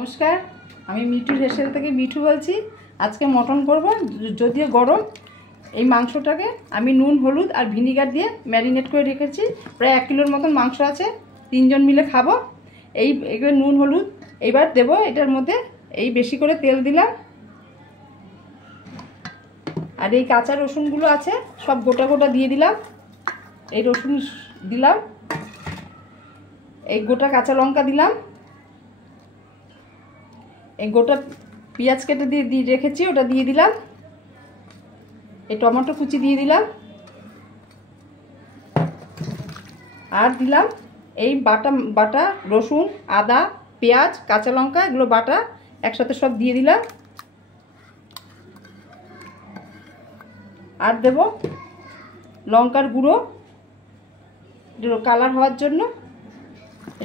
নমস্কার, আমি মিঠু হেসেল থেকে মিঠু বলছি। আজকে মটন করব। যদিও গরম, এই মাংসটাকে আমি নুন, হলুদ আর ভিনিগার দিয়ে ম্যারিনেট করে রেখেছি। প্রায় 1 কিলোর মতন মাংস আছে, 3 জন মিলে খাবো। এগুলো নুন হলুদ এইবার দেবো এটার মধ্যে। এই বেশি করে তেল দিলাম, আর এই কাঁচা রসুনগুলো আছে সব গোটা গোটা দিয়ে দিলাম। এই রসুন দিলাম, এই গোটা কাঁচা লঙ্কা দিলাম, এই গোটা পেঁয়াজ কেটে দিয়ে রেখেছি ওটা দিয়ে দিলাম, এই টমেটো কুচি দিয়ে দিলাম, আর দিলাম এই বাটা রসুন, আদা, পেঁয়াজ, কাঁচা লঙ্কা, এগুলো বাটা একসাথে সব দিয়ে দিলাম। আর দেব লঙ্কার গুঁড়ো, কালার হওয়ার জন্য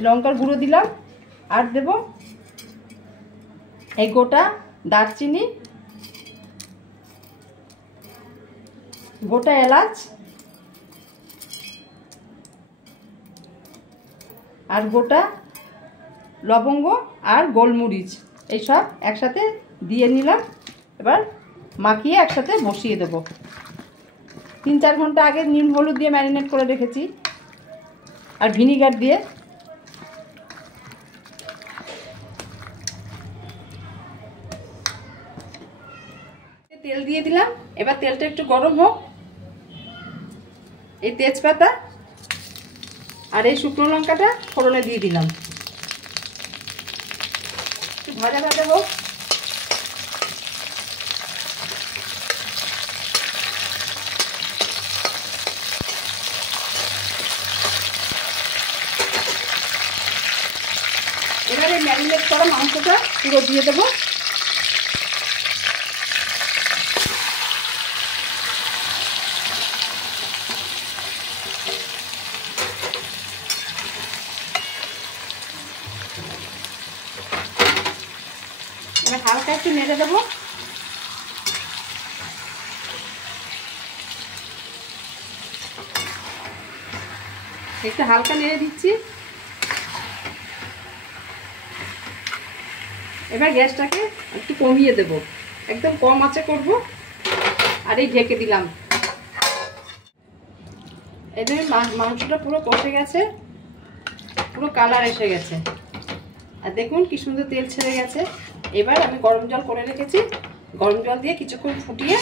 লঙ্কার গুঁড়ো দিলাম। আর দেব এই গোটা দারচিনি, গোটা এলাচ, আর গোটা লবঙ্গ আর গোলমরিচ, এইসব একসাথে দিয়ে নিলাম। এবার মাখিয়ে একসাথে বসিয়ে দেব। 3-4 ঘন্টা আগে নুন হলুদ দিয়ে ম্যারিনেট করে রেখেছি, আর ভিনিগার দিয়ে। তেল দিয়ে দিলাম, এবার তেলটা একটু গরম হোক। এই তেজপাতা আর এই শুকনো লঙ্কাটা ফোড়নে দিয়ে দিলাম, একটু ভাজা ভাজা হোক। এবারে ম্যারিনেট করা মাংসটা পুরো দিয়ে দেবো। এবার হালকা একটু নেড়ে দেবো। একটু হালকা নেড়ে দিচ্ছি। এবার গ্যাসটাকে একটু কমিয়ে দেব, একদম কম আঁচে করব। আর এই ঢেকে দিলাম। এই যে মাংসটা পুরো কষে গেছে, পুরো কালার এসে গেছে, আর দেখুন কি সুন্দর তেল ছেড়ে গেছে। এবার আমি গরম জল করে রেখেছি, গরম জল দিয়ে কিছুক্ষণ ফুটিয়ে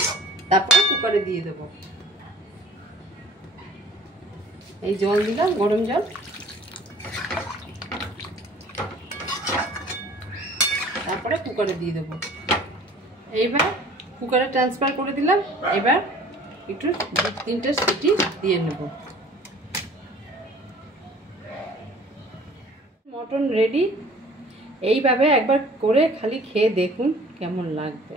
তারপরে কুকারে দিয়ে দেব। এই জল দিলাম, গরম জল। তারপরে কুকারে দিয়ে দেবো। এইবার কুকারে ট্রান্সফার করে দিলাম। এবার একটু 2-3টে সিটি দিয়ে নেব। Mutton ready. এইভাবে একবার করে খালি খেয়ে দেখুন কেমন লাগবে।